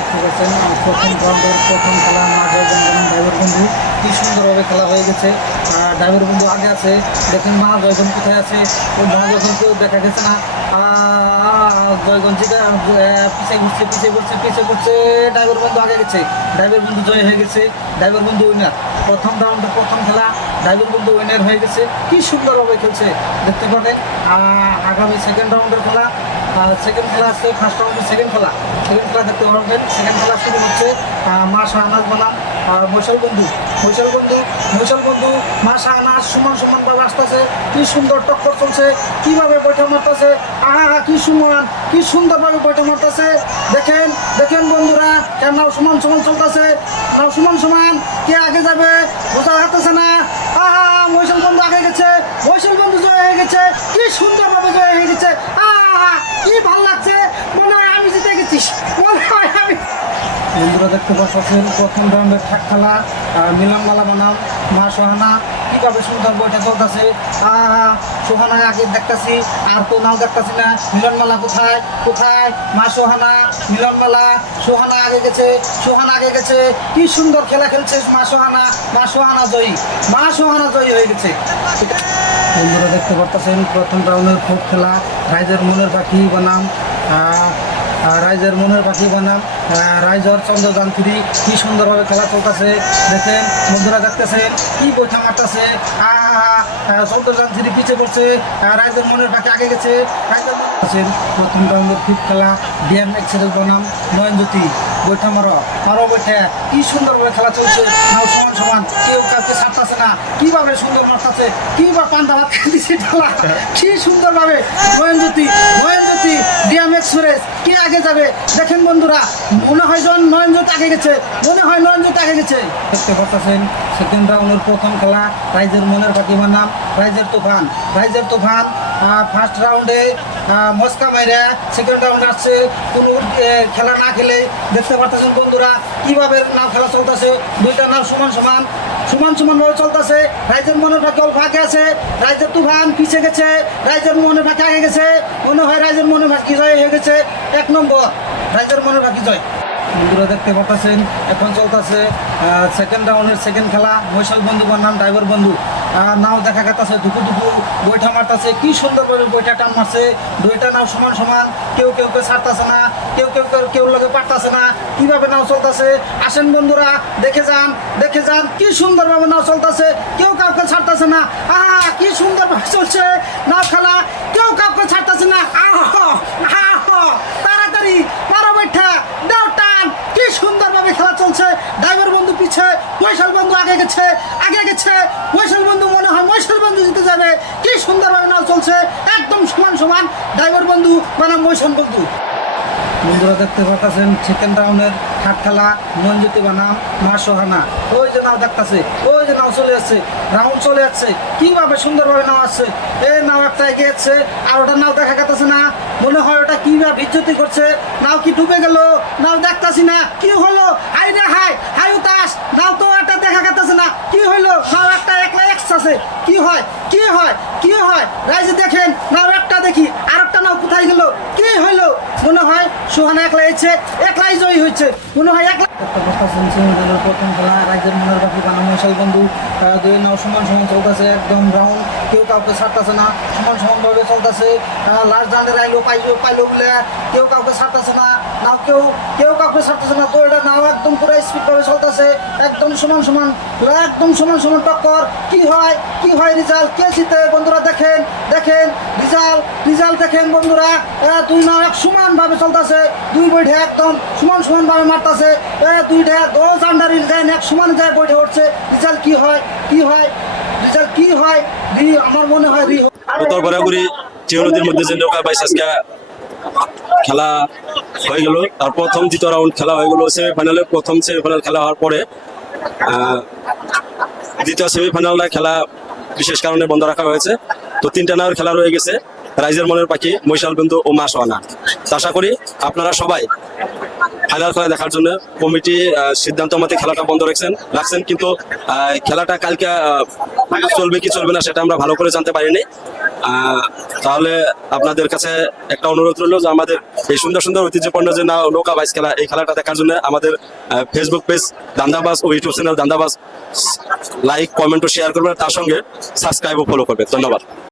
দেখতে পাচ্ছেন প্রথম রাউন্ডের প্রথম খেলা মা জয়গঞ্জ ড্রাইভার বন্ধু কি সুন্দরভাবে খেলা হয়ে গেছে। ড্রাইভার বন্ধু আগে আছে, দেখেন মা জয়গঞ্জ কোথায় আছে, ওই মা জয়গঞ্জকেও দেখা গেছে না। জয়গঞ্জিকা পিছিয়ে ঘুরছে ড্রাইভার বন্ধু আগে গেছে, ড্রাইভার বন্ধু জয় হয়ে গেছে, ড্রাইভার বন্ধু উইনার। প্রথম রাউন্ডের প্রথম খেলা ড্রাইভার বন্ধু উইনার হয়ে গেছে, কি সুন্দরভাবে খেলছে দেখতে পাবেন। আগামী সেকেন্ড রাউন্ডের খেলা, সেকেন্ড খেলা আসছে, ফার্স্ট রাউন্ডের সেকেন্ড খেলা দেখতে পাবেন। সেকেন্ড খেলা শুরু হচ্ছে মা শাহনাজ বনাম মৈশাল বন্ধু মা শাহনাজ সমানভাবে আসতেছে, কি সুন্দর টক্কর চলছে, কিভাবে বৈঠা মারতেছে, কি সুন্দরভাবে বৈঠা মারতেছে। দেখেন বন্ধুরা, কেন সমান চলতেছে, সমান কে আগে যাবে বোঝা যাচ্ছে না। মৈশাল বন্ধু আগে গেছে, মৈশাল বন্ধু জয় হয়ে গেছে, কি সুন্দরভাবে জয় হয়ে গেছে। কি ভালো লাগছে, মনে হয় আমি জিতে গেছি, মনে হয় আমি। বন্ধুরা দেখতে পাচ্ছেন প্রথম রাউন্ডের খেলা মিলনমালা বনাম মা সোহানা, কিভাবে সুন্দর বইটা চলতেছে। সোহানা আগে দেখতেছি, আর তো নাও দেখতেছি না। মিলনমালা কোথায় মা সোহানা, মিলনমালা, সোহানা আগে গেছে, কি সুন্দর খেলা খেলছে মা সোহানা জয়ী হয়ে গেছে। বন্ধুরা দেখতে পাচ্ছেন প্রথম রাউন্ডের ফোর্থ খেলা রাইজের মনের পাখি বনাম রাইজর চন্দ্রযান 3, কি সুন্দরভাবে খেলা চলতেছে। দেখেন বন্ধুরা দেখতেছেন কি বৈঠা মারতেছে। চন্দ্রযান 3 পিছিয়ে পড়ছে, রাইজর মনের পাখি আগে গেছে। প্রথম রাউন্ডের ফিফথ খেলা ডিএম এক্সেল বনাম নয়নজ্যোতি, বৈঠা মারো বৈঠা, কি সুন্দরভাবে খেলা চলছে। নাও সমান কেউ কাউকে ছাড়তেছে না, কিভাবে সুন্দর মারতেছে, কিভাবে পান্তা ভাত খেলতেছে খেলা, কি সুন্দরভাবে নয়নজ্যোতি ডিএম এক্সপ্রেস কে আগে যাবে। দেখেন বন্ধুরা, মনে হয় নয়নজ্যোতি আগে গেছে, দেখতে পাচ্ছেন সেকেন্ড রাউন্ডের প্রথম খেলা রাইজের মনের পাখি বনাম রাইজের তুফান। ফার্স্ট রাউন্ডে মস্কা মাইরা সেকেন্ড রাউন্ডে আসছে, কোনো খেলা না খেলে দেখতে পাচ্ছেন বন্ধুরা কিভাবে নাও খেলা চলতেছে। দুইটা নাও সমানভাবে চলতেছে। রাইজের মনের পাখি অল্প আগে আছে, রাইজের তুফান পিছিয়ে গেছে, রাইজের মনের পাখি আগে গেছে। মনে হয় রাইজের মনের পাখি জয় হয়ে গেছে, 1 নম্বর রাইজের মনের পাখি জয়। বন্ধুরা দেখতে পাচ্ছেন এখন চলতেছে সেকেন্ড রাউন্ডের সেকেন্ড খেলা মৈশাল বন্ধু বনাম ড্রাইভার বন্ধু। নাও দেখা গেছে দুকু বৈঠা মারতেছে, কি সুন্দরভাবে বৈঠা টান মারছে। দুইটা নাও সমান, কেউ ছাড়তেছে না, কেউ লোকে পারতেছে না, কিভাবে নাও চলতেছে। আসেন বন্ধুরা, দেখে যান কি সুন্দরভাবে নাও চলতেছে, কেউ কাউকে ছাড়তেছে না। কি সুন্দরভাবে চলছে নাও খেলা, কেউ কাউকে ছাড়তেছে না। তাড়াতাড়ি মারো বৈঠা দাও টান, কি সুন্দরভাবে খেলা চলছে। ড্রাইভার বন্ধু পিছে, মৈশাল বন্ধু আগে গেছে, মৈশাল বন্ধু, মনে হয় মৈশাল বন্ধু জিতে যাবে, কি সুন্দরভাবে নাও চলছে, একদম সমান ড্রাইভার বন্ধু মানে মৈশাল বন্ধু। বন্ধুরা দেখতে পাচ্ছেন সেকেন্ড রাউন্ডের থার্ড খেলা নয়নজ্যোতি বনাম মা সোহানা। ওই যে নাও দেখতেছে, ওই যে নাও চলে যাচ্ছে, রাউন্ড চলে যাচ্ছে, কিভাবে সুন্দরভাবে নাও আসছে। এই নাও একটা এগিয়ে যাচ্ছে, আর ওটা নাও দেখা গেছে না। মনে হয় ওটা কিভাবে বিচ্যুতি করছে, নাও কি ডুবে গেল, নাও দেখতেছি না, কি হলো। হাই উতাস, নাও তো একটা দেখা গেছে না, কি হইলো। নাও একটা একলা আছে, কি হয় রাইজে দেখেন, নাও একটা দেখি, আর একটা নাও কোথায় গেল, কি হইলো। মনে হয় সোহানা একলাই জয়ী হয়েছে, মনে হয় একলা। প্রথম খেলা রাইজের মনের পাখি বানাম মৈশাল বন্ধু, দুই নাও সমান চলতেছে, একদম রাউন্ড, কেউ কাউকে ছাড়তেছে না, সমানভাবে চলতেছে। লাস্ট রাউন্ডে পাইলো বলে কেউ কাউকে ছাড়তেছে না, নাও কেউ কাউকে ছাড়তেছে না। তো এটা নাও একদম পুরো স্পিডভাবে চলতেছে, একদম সমান টক্কর। কি হয় রেজাল্ট, কে জিতে বন্ধুরা দেখেন রেজাল্ট দেখেন বন্ধুরা। দুই নাও এক সমানভাবে চলতেছে, দুই বৈঠে একদম সমানভাবে মারতেছে। দুইটা 10 আন্ডারিল দেন, এক সমান যায় বৈঠে উঠছে। রেজাল্ট কি হয় আমার মনে হয় নদীর মধ্যে যে নৌকা বাইশ আজকে খেলা হয়ে গেল। তার প্রথম দ্বিতীয় রাউন্ড খেলা হয়ে গেল সেমিফাইনালে। প্রথম সেমিফাইনাল খেলা হওয়ার পরে দ্বিতীয় সেমিফাইনালটা খেলা বিশেষ কারণে বন্ধ রাখা হয়েছে। তো 3টা নাওয়ের খেলা রয়ে গেছে, রাইজের মনের পাখি, মৈশাল বন্ধু ও মা সোহানা। আশা করি আপনারা সবাই ফাইনাল খেলা দেখার জন্য কমিটি সিদ্ধান্ত মতে খেলাটা বন্ধ রাখছেন, কিন্তু খেলাটা কালকে চলবে কি চলবে না সেটা আমরা ভালো করে জানতে পারিনি। তাহলে আপনাদের কাছে একটা অনুরোধ রইল যে আমাদের এই সুন্দর সুন্দর ঐতিহ্যপূর্ণ যে নৌকা বাইচ খেলা, এই খেলাটা দেখার জন্য আমাদের ফেসবুক পেজ দান্দাবাজ ও ইউটিউব চ্যানেল দান্দাবাজ লাইক, কমেন্ট ও শেয়ার করবেন, তার সঙ্গে সাবস্ক্রাইব ও ফলো করবেন। ধন্যবাদ।